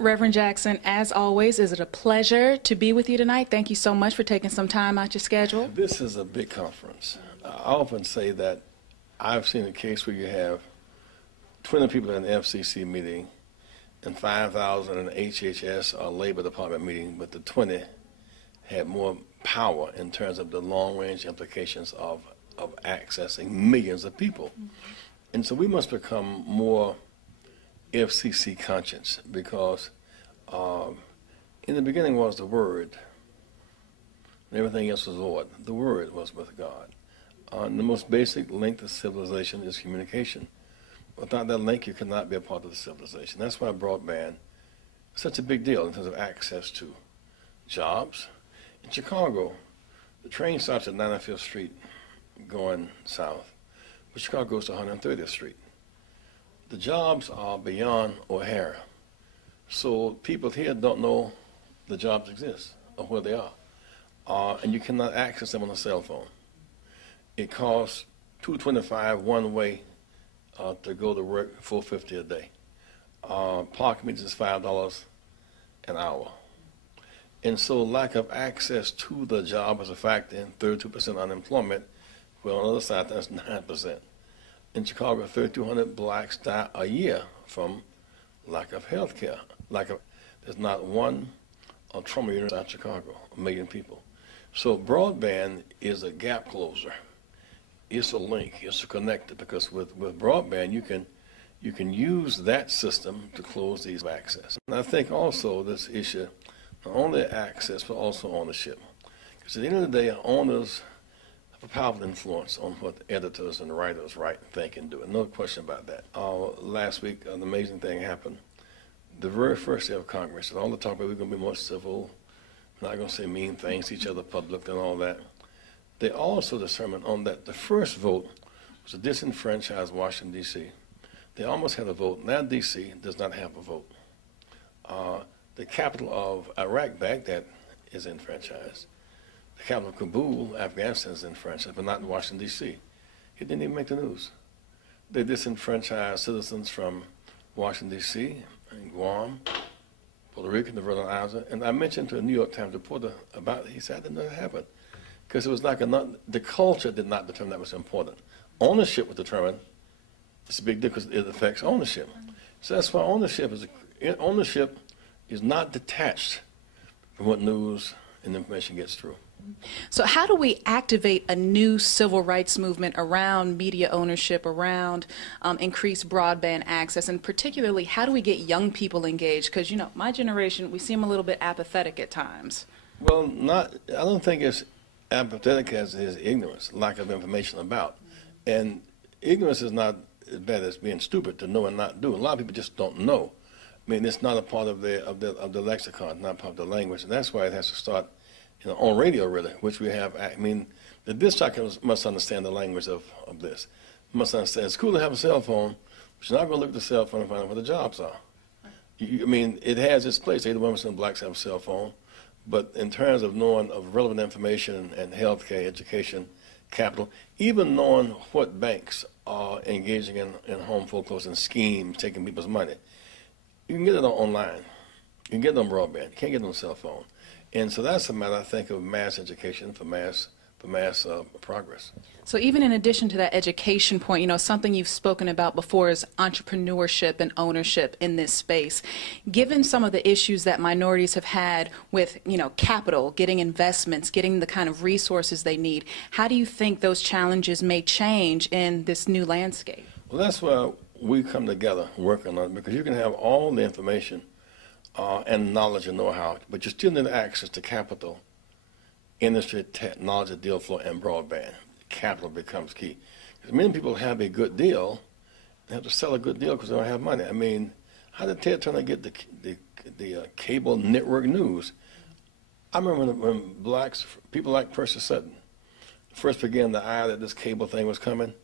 Reverend Jackson, as always, is it a pleasure to be with you tonight? Thank you so much for taking some time out your schedule. This is a big conference. I often say that I've seen a case where you have 20 people in an FCC meeting and 5,000 in an HHS or Labor Department meeting, but the 20 had more power in terms of the long-range implications of accessing millions of people. And so we must become more FCC conscious, because in the beginning was the Word, and everything else was Lord. The Word was with God. And the most basic link to civilization is communication. Without that link, you cannot be a part of the civilization. That's why broadband is such a big deal in terms of access to jobs. In Chicago, the train stops at 95th Street going south, but Chicago goes to 130th Street. The jobs are beyond O'Hare, so people here don't know the jobs exist or where they are, and you cannot access them on a cell phone. It costs $2.25 one way to go to work, $4.50 a day. Park meters is $5 an hour. And so lack of access to the job is a factor in 32% unemployment. Well, on the other side, that's 9%. In Chicago, 3,200 blacks die a year from lack of health care. There's not one trauma unit in Chicago, 1 million people. So broadband is a gap closer. It's a link, it's a connector, because with broadband, you can use that system to close these access. And I think also this issue, not only access, but also ownership. Because at the end of the day, owners have a powerful influence on what editors and writers write, think, and do. And no question about that. Last week, an amazing thing happened. The very first day of Congress, and all the talk about we're going to be more civil, not going to say mean things to each other publicly and all that. They also determined on that the first vote was to disenfranchise Washington, D.C. They almost had a vote. Now D.C. does not have a vote. The capital of Iraq, Baghdad, is enfranchised. The capital of Kabul, Afghanistan, is enfranchised, but not in Washington, D.C. It didn't even make the news. They disenfranchised citizens from Washington, D.C., and Guam, Puerto Rico, the Virgin Islands. And I mentioned to a New York Times reporter about it. He said, I didn't know that happened. Because it was like the culture did not determine that was important. Ownership was determined. It's a big deal because it affects ownership. So that's why ownership is not detached from what news and information gets through. So how do we activate a new civil rights movement around media ownership, around increased broadband access, and particularly how do we get young people engaged? Because, you know, my generation, we seem a little bit apathetic at times. Well, I don't think it's apathetic as is ignorance, lack of information about. And ignorance is not as bad as being stupid, to know and not do. A lot of people just don't know. I mean, it's not a part of the lexicon, not part of the language, and that's why it has to start, you know, on radio, really, which we have. I mean, the disc jockey must understand the language of this. Must understand it's cool to have a cell phone, but you're not going to look at the cell phone and find out where the jobs are. I mean, it has its place. 81% of blacks have a cell phone. But in terms of knowing of relevant information and healthcare, education, capital, even knowing what banks are engaging in home foreclosure schemes, taking people's money, you can get it online. You can get it on broadband. You can't get it on a cell phone. And so that's a matter, I think, of mass education for mass progress. So even in addition to that education point, you know, something you've spoken about before is entrepreneurship and ownership in this space. Given some of the issues that minorities have had with, you know, capital, getting investments, getting the kind of resources they need, how do you think those challenges may change in this new landscape? Well, that's why we come together working on it, because you can have all the information and knowledge and know-how, but you still need access to capital, industry, technology, deal flow, and broadband. Capital becomes key. Because many people have a good deal, they have to sell a good deal because they don't have money. I mean, how did Ted Turner get the cable network news? I remember when people like Percy Sutton first began to eye that this cable thing was coming,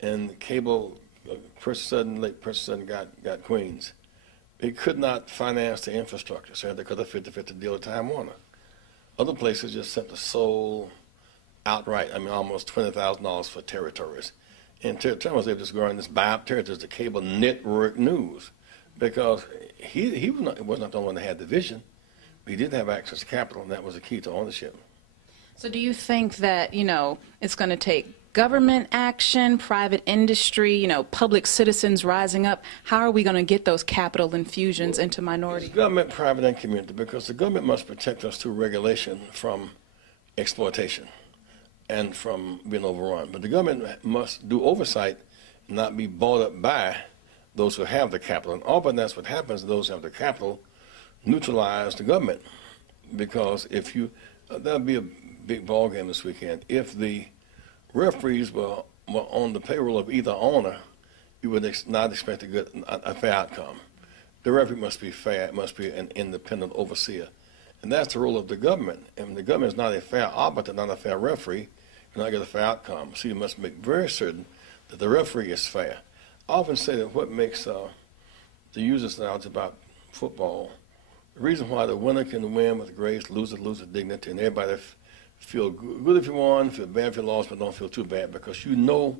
and cable, late Percy Sutton got Queens. They could not finance the infrastructure, so they cut a 50-50 deal with Time Warner. Other places just sent the sold outright. I mean, almost $20,000 for territories. And Ted Turner was able to just go around this buy up territories, the cable network news. because he was not the only one that had the vision, but he did have access to capital, and that was the key to ownership. So do you think that, it's going to take government action, private industry, public citizens rising up? How are we going to get those capital infusions into minorities? Government, private, and community, because the government must protect us through regulation from exploitation and from being overrun. But the government must do oversight, not be bought up by those who have the capital. And often that's what happens. Those who have the capital neutralize the government, because if you, that'll be a big ball game this weekend. If the referees were on the payroll of either owner, you would not expect a fair outcome. The referee must be fair. It must be an independent overseer. And that's the role of the government. And the government is not a fair arbiter, not a fair referee, you're not get a fair outcome. So you must make very certain that the referee is fair. I often say that what makes the users analogy about football, the reason why the winner can win with grace, loser with dignity, and everybody feel good if you won, feel bad if you lost, but don't feel too bad, because you know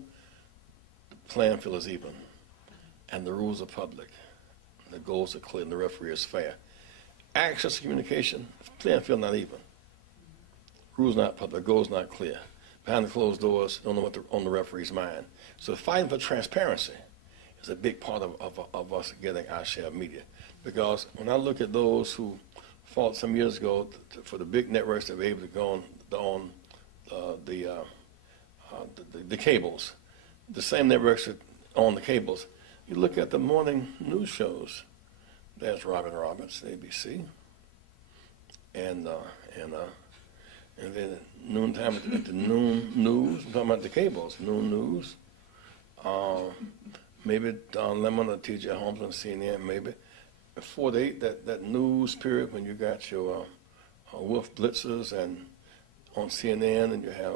the playing field is even, and the rules are public, and the goals are clear, and the referee is fair. Access to communication, playing field not even. Rules not public, goals not clear. Behind the closed doors, don't know what's on the referee's mind. So fighting for transparency is a big part of us getting our share of media. Because when I look at those who fought some years ago for the big networks that were able to go on the cables, the same networks that own the cables, you look at the morning news shows. There's Robin Roberts, ABC, and then noontime at the noon news. I'm talking about the cables, noon news. Maybe Don Lemon or T.J. Holmes on CNN. Maybe 4 to 8, that news period when you got your Wolf Blitzers and on CNN, and you have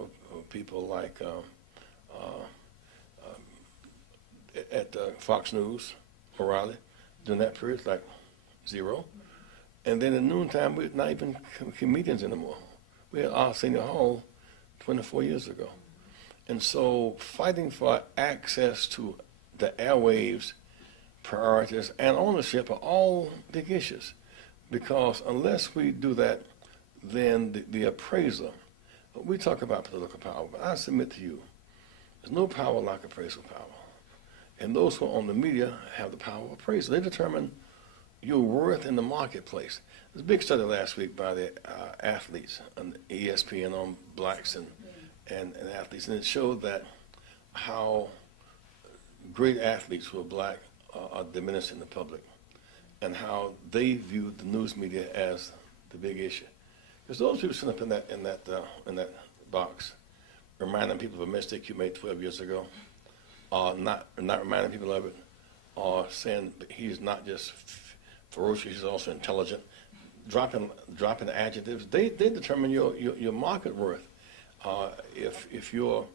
people like at Fox News, O'Reilly, during that period, it's like 0. And then at noontime, we're not even comedians anymore. We had Arsenio Hall 24 years ago. And so fighting for access to the airwaves, priorities, and ownership are all big issues. Because unless we do that, then the appraiser, we talk about political power, but I submit to you, there's no power like appraisal power. And those who are on the media have the power of appraisal. They determine your worth in the marketplace. There's a big study last week by the athletes on ESPN on blacks and athletes, and it showed that how great athletes who are black are diminished in the public, and how they view the news media as the big issue. Because those people sitting up in that box, reminding people of a mistake you made 12 years ago, or not reminding people of it, or saying he's not just ferocious, he's also intelligent, dropping adjectives, they determine your market worth. If your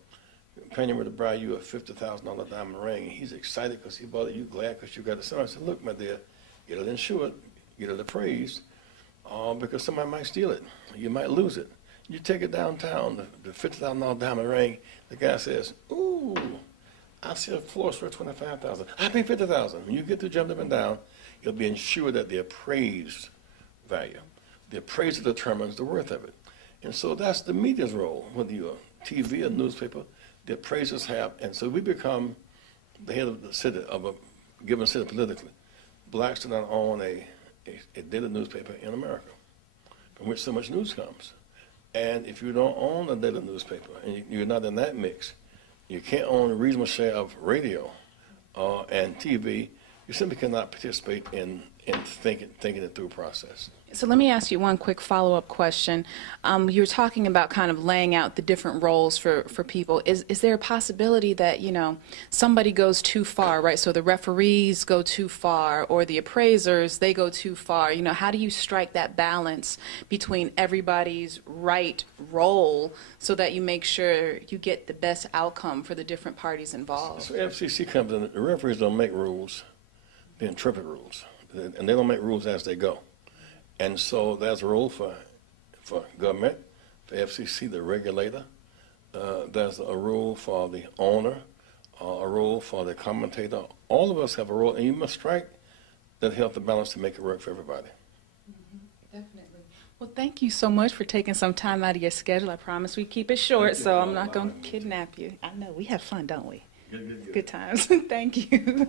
companion were to buy you a $50,000 diamond ring, and he's excited because he bought it, you glad because you got it. So I said, look, my dear, get it insured, get it appraised, because somebody might steal it. You might lose it. You take it downtown, the $50,000 diamond ring, the guy says, ooh, I see a floor for $25,000. I pay $50,000. When you get to jump up and down, you'll be insured at the appraised value. The appraiser determines the worth of it. And so that's the media's role, whether you're TV or newspaper, the appraisers have, and so we become the head of the city, of a given city politically. Blacks do not own a daily newspaper in America, from which so much news comes. And if you don't own a daily newspaper, and you're not in that mix, you can't own a reasonable share of radio and TV, you simply cannot participate in thinking it through process. So let me ask you one quick follow-up question. You were talking about kind of laying out the different roles for people. Is there a possibility that, somebody goes too far, right? So the referees go too far, or the appraisers, they go too far. How do you strike that balance between everybody's right role so that you make sure you get the best outcome for the different parties involved? So FCC comes in, the referees don't make rules, they interpret rules, and they don't make rules as they go. And so there's a role for government, for FCC, the regulator. There's a role for the owner, a role for the commentator. All of us have a role, and you must strike that help the balance to make it work for everybody. Definitely. Well, thank you so much for taking some time out of your schedule. I promise we keep it short, so I'm not going to kidnap you. I know, we have fun, don't we? Good times. Thank you.